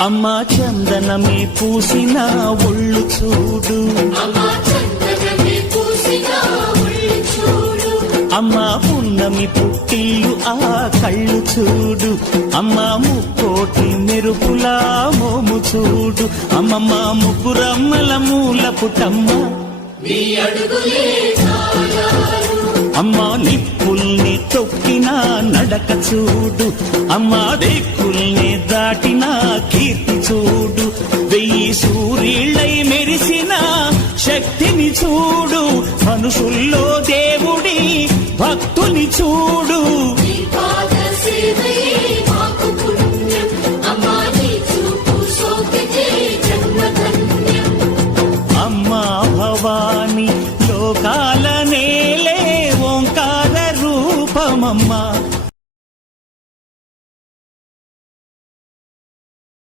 అమ్మా చందనమే పూసిన ఒళ్ళు చూడు, అమ్మా పున్నమి పుట్టిల్లు ఆ కళ్ళు చూడు, అమ్మా ముక్కోటి మెరుపులా మోము చూడు, అమ్మమ్మ ముగ్గురమ్మల మూల పుటమ్మ అమ్మా నిప్పుల్ని తొక్కిన నడక చూడు, అమ్మా దిక్కుల్ని దాటిన కీర్తి చూడు, 1000 సూర్యుళ్ళై మెరిసిన శక్తిని చూడు, మనుషుల్లో దేవుడి భక్తుని చూడు.